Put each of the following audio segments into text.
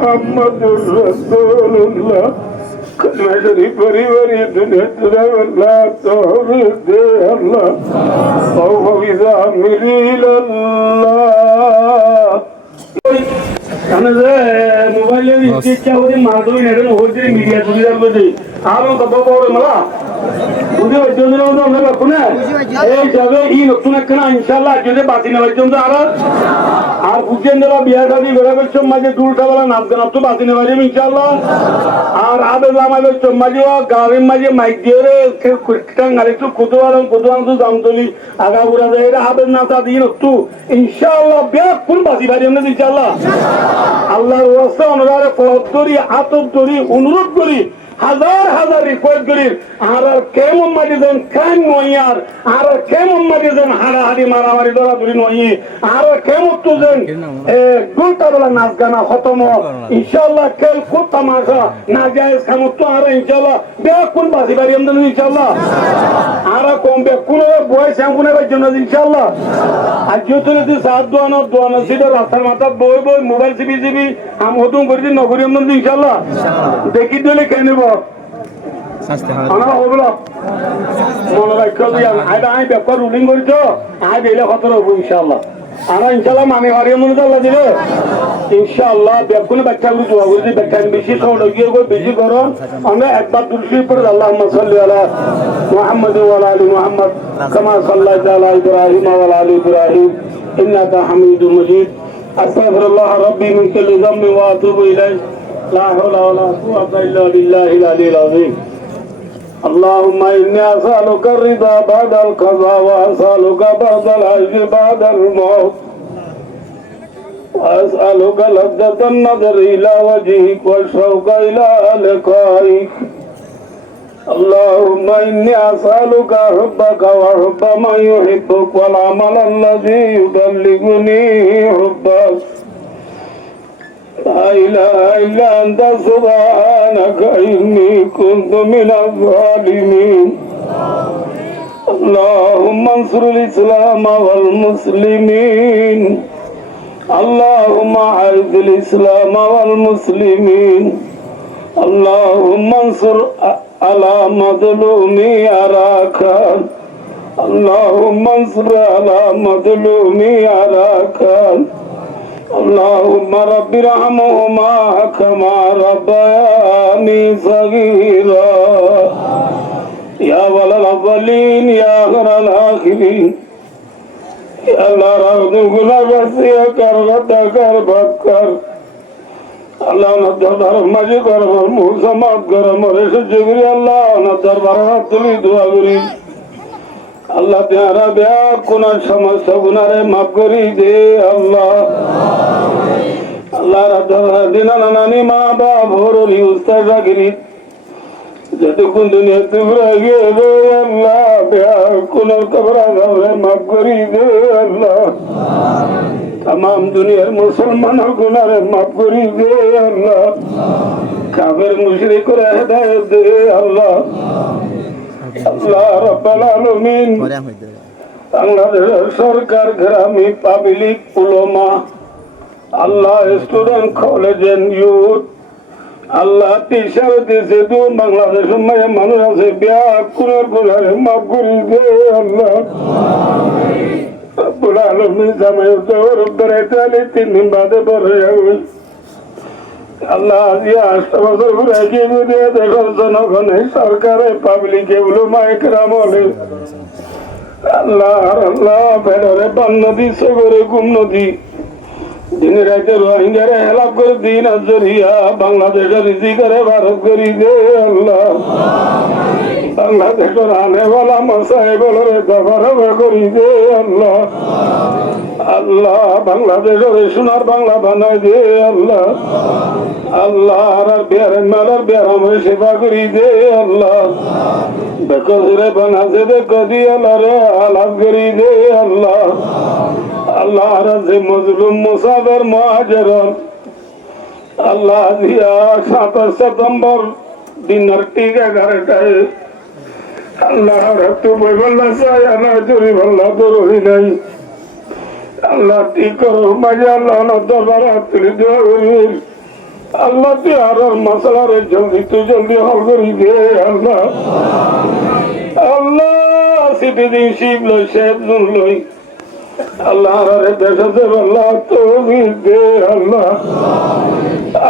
মুহাম্মাদুর রাসূলুল্লাহ কলমা শরীফ পরিবারে দুনিয়া তুলে আল্লাহ তৌফিক দে আল্লাহ তৌফিক মিলিল্লাহ মোবাইলে ইচ্ছা হতে মাধবী নেটের হচ্ছে মিডিয়া সুবিধার মধ্যে আরো তো বড় মালা বুঝে হচ্ছে আমরা রাখুন এই যাবে এই নতুন একখানা ইনশাল্লাহ যদি বাতি না পর্যন্ত আর বুঝছেন যারা বিয়ে শাদী বেড়াবের সমাজে দুলটাবেলা নাচ গান তো বাতি না পারবে ইনশাল্লাহ আর আবেদ আমাদের সমাজে গাঁয়ের মাঝে মাইক দিয়ে টাঙ্গালে একটু কোতোয়ালাম তো দাম তলি আগা বুড়া যায় এটা আবেদ নাচা দিয়ে একটু ইনশাল্লাহ ব্যাকুল বাতি পারি আমরা ইনশাল্লাহ আল্লাহর ওয়াস্তে অনুরারে ফরজ করি আতব করি অনুরোধ করি হাজার হাজার রিকোয়েস্ট করি আর কেমন মাঝে যেন খান নইয়ার আর কেমন মাঝে যেন হাড়াহাড়ি মারামারি দরাদরি নই আর কেমন তো যেন ঘন্টা বেলা নাচ গানা খতম ইনশাল্লাহ খেল খুব তামাশা না যায় কেমন তো আর ইনশাল্লাহ বেকুল বাসি বাড়ি আমাদের ইনশাল্লাহ আর কম বেকুল বয়স এমনের জন্য ইনশাল্লাহ আর যেহেতু যদি সাত দোয়ানো সেটা রাস্তার মাথা বই মোবাইল চিবি আমি হতুম করি নগরী আমাদের ইনশাল্লাহ দেখি দিলে কে নেব আমার হবল মনে রাখতে আমি ব্যাপার রুলিং করিছ আই দিলে কত হবো ইনশাল্লাহ আমার ইনশাল্লাহ মানে হারিয়ে মনে তো আল্লাহ দিলে ইনশাআল্লাহ বেকুনে বাচ্চাগুলো দোয়া করেছি বাচ্চা বেশি সহযোগী বেশি করুন আমরা একবার দুরুদ পড়ে আল্লাহুম্মা সাল্লি আলা মুহাম্মাদ ওয়া আলা আলি মুহাম্মাদ কামা সাল্লাইতা আলা ইব্রাহিম ওয়া আলা আলি ইব্রাহিম ইন্নাকা হামিদুম মাজিদ আস্তাগফিরুল্লাহ রাব্বি মিন কুল্লি যামবি ওয়া আতুবু ইলাইহি লা হাওলা ওয়া লা কুওয়াতা ইল্লা বিল্লাহিল আলিয়্যিল আযীম اللهم إني أسألك الرضا بعد القضاء وأسألك بعد العجز بعد الموت وأسألك لذة النظر إلى وجهك والشوق إلى لقائك اللهم إني أسألك حبك وحب من يحبك والعمل الذي يبلغني حبك لا إله إلا أنت سبحانك إني كنت من الظالمين اللهم انصر الإسلام والمسلمين اللهم أعز الإسلام والمسلمين اللهم انصر على مظلومي أراك اللهم انصر على مظلومي أراك اللهم رب ارحمهما كما ربياني صغيرا يا ولي الأولين يا آخر الآخرين يا الله رب الغلا بسيا كرغتا كربكر الله ندر مجي كرب موسمات كرم رش جبري الله ندر برات لي دعا كري আল্লাহ তেরা বেয়া কোন সমস্ত গুনারে মাফ করি দে আল্লাহ আল্লাহ দিনা নানি মা বাপ হরলি উস্তাদ রাগিনি যতক্ষণ দুনিয়া তোমরা গেলে আল্লাহ বেয়া কোন কবরা গাওরে মাফ করি দে আল্লাহ तमाम দুনিয়ার মুসলমানের গুনারে মাফ করি দে আল্লাহ কাফের মুশরিকরা হেদায়েত দে আল্লাহ আল্লাহ রাব্বুল আলামিন বাংলাদেশের সরকার গ্রামী পাবলিক উলামা আল্লাহ স্টুডেন্ট কলেজ এন্ড ইউথ আল্লাহ টিচার দিছে তো বাংলাদেশের মানুষ আছে বিয়া কুনার গুনারে মাফ করে দে আল্লাহ রাব্বুল আলামিন জামায়াত রব্বের তাআলা তিন বাদে বলে আল্লাহ দিয়া 8 বছর ঘুরে গিয়ে দিয়ে দেখো জনগণে সরকারে পাবলিকে উলামা ইকরাম হলে আল্লাহ আল্লাহ বেড়ে বান নদী সগরে গুম নদী দিনে রাতে রোহিঙ্গারে হেলাপ করে দিন আজরিয়া বাংলাদেশের রিজিকারে ভারত করি দে আল্লাহ বাংলাদেশের আনেওয়ালা মসাহেবরে দফারবে করি দে আল্লাহ আল্লাহ বাংলাদেশের সোনার বাংলা বানাই দে আল্লাহ আল্লাহ আর বিয়ারের মালার বিয়ার আমার সেবা করি দে আল্লাহ বেকরে বানাতে দেখো দি আল্লাহ রে আলাপ করি দে আল্লাহ আল্লাহ রাজে মজলুম মুসাফির মুহাজিরন আল্লাহ দিয়া 7 সেপ্টেম্বর দিনের ঠিক 11টায় আল্লাহ রাতু বইবল্লা সায়া না জুরি বল্লা দরুই নাই আল্লাহ ঠিক করো মাঝে আল্লাহ না দরবার তুলি দোয়া করি আল্লাহ তুই আর মশলার জলদি তুই জলদি হল করি দে আল্লাহ আল্লাহ সিটি দিন শিব লই শেখ লই আল্লাহ দেশে আল্লাহ তৌফিক দে আল্লাহ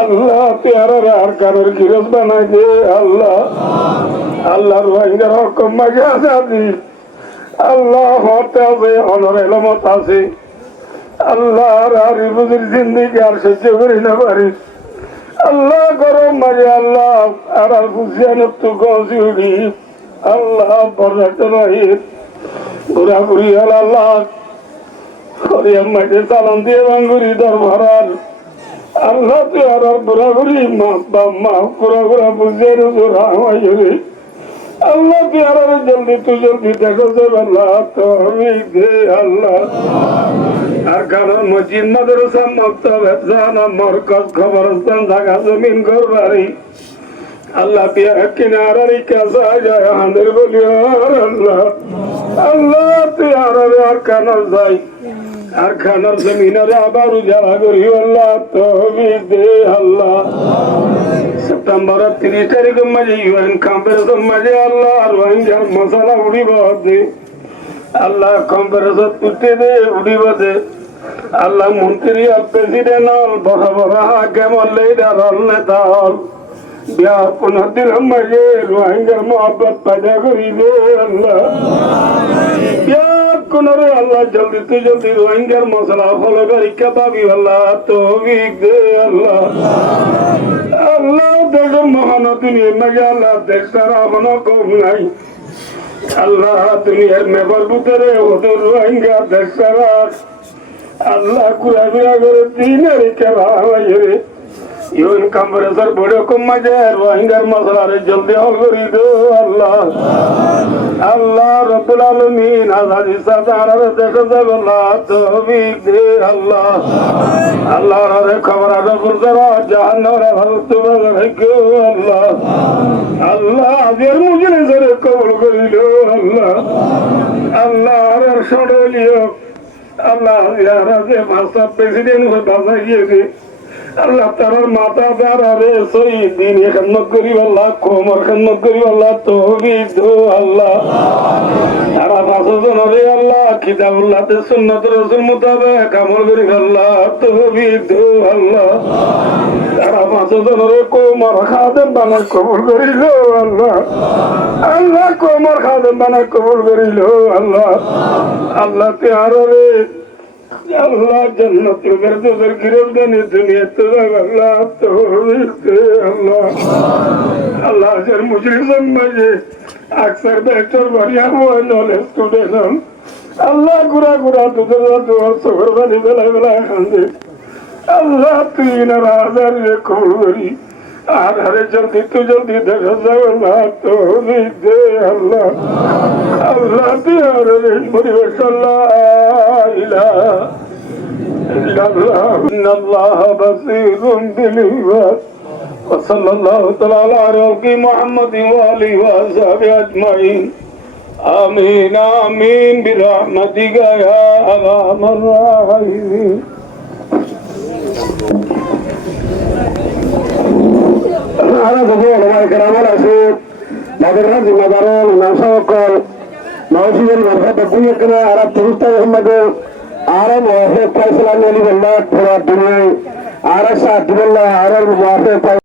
আল্লাহ প্যারা আর কারোর গিরস বানাই দে আল্লাহ আল্লাহর ভাইদের হকম মাঝে আজাদি আল্লাহ হতে আছে অনর এলামত আছে আল্লাহ আর বুঝির জিন্দিগি আর সহ্য করি না পারি আল্লাহ গরম মাঝে আল্লাহ আর বুঝিয়ান তু গজি উড়ি আল্লাহ বর্ণাতে নাই ঘুরাঘুরি আল্লাহ হরিয়াম মাঝে চালান দিয়ে বাঙ্গুরি দরবারাল আল্লাহ তুই আর ঘুরাঘুরি মা বাম্মা ঘুরা বুঝিয়ে রে আল্লাহ তুই আর জলদি তুই জলদি দেখো যে আল্লাহ তুমি দে আল্লাহ আর কারণ মসজিদ মাদ্রাসা মক্তব হেফজানা মরকজ খবরস্থান জায়গা জমিন ঘর বাড়ি আল্লাহ পিয়া কিনারারি কাজা যায় হাঁদের বলি আল্লাহ আল্লাহ তুই আর কানার যাই আর খানার জমিনারে আবার উজালা করি আল্লাহ তহবিক দে আল্লাহ সেপ্টেম্বর 30 তারিখের মাঝে ইউএন কনফারেন্সের মাঝে আল্লাহ আর রোহিঙ্গার মশলা উড়িব দে আল্লাহ কনফারেন্সত উঠতে দে উড়িব দে আল্লাহ মন্ত্রী আর প্রেসিডেন্ট হল বড় বড় কেমন লিডার হল নেতা হল বিয়া 15 দিনের মাঝে রোহিঙ্গার মহব্বত পয়দা করি দে আল্লাহ কোনরে আল্লাহ জলদি তুই জলদি রোহিঙ্গার মশলা ফলো করি পাবি আল্লাহ তৌফিক দে আল্লাহ আল্লাহ দেখ মহানদী মাঝে আল্লাহ দেখ তারা এখনো কম নাই আল্লাহ দুনিয়ার মেবর ভিতরে ওদের রোহিঙ্গা দেখ তারা আল্লাহ কুড়াবিরা করে দিনের কেরা রে ইউন কম্প্রেসর বড় কম মাঝে রোহিঙ্গার মশলারে জলদি হল করি দো আল্লাহ আল্লাহ রব্বুল আলামিন আজাদি সাদার দেখো যাবে আল্লাহ তৌফিক দে আল্লাহ আল্লাহ রে খবর আর বুঝরা জাহান্নামের হালত রাখো আল্লাহ আল্লাহ আজের মুজরে জরে কবুল করিলো আল্লাহ আল্লাহ আর সড়লিও আল্লাহ ইয়া রাজে ভাষা প্রেসিডেন্ট হয়ে বাজাইয়ে আল্লাহ তার মাতা দাঁড়ারে শহীদ দিন খেদমত করি আল্লাহ কোমর খেদমত করি আল্লাহ তৌফিক দো আল্লাহ তারা 5 জনরে আল্লাহ কিতাবুল্লাহতে সুন্নাত রাসূল মোতাবেক আমল করি আল্লাহ তৌফিক দো আল্লাহ তারা 5 জনরে কোমর খাদেম বানায় কবুল করিল আল্লাহ আল্লাহ কোমর খাদেম বানায় কবুল করিল আল্লাহ আল্লাহ তাআলা আল্লাহ জান্নাতুল ফেরদৌসের গিরফদানি দুনিয়াতে আল্লাহ তৌফিক দে আল্লাহ আল্লাহ যার মুজরিম মাঝে আকসার বেটার বাড়িয়া নলে স্টুডেন্ট আল্লাহ গুড়া তোদের দোয়ার সবর বানি বেলা খান্দে আল্লাহ তুই না রাজার কবুল করি আর হরে জলদি তুই জলদি দেখা যাও আল্লাহ তৌফিক দে আল্লাহ আল্লাহ তুই আর পরিবেশ আল্লাহ ইলাহা ইল্লাল্লাহ ইন্নাল্লাহা বাসীরুন বিল ইবাদ وصلى الله تعالى على محمد وآله وصحبه أجمعين آمين آمين برحمتك يا أرحم الراحمين أنا بقول الله كرام الأسود نادرنا زمدارون ناسوكل نوشي المرحب بقية كنا عرب ترستا محمد عرب وافق فيصل عن ولي الله ترى الدنيا عرب سعد الله عرب وافق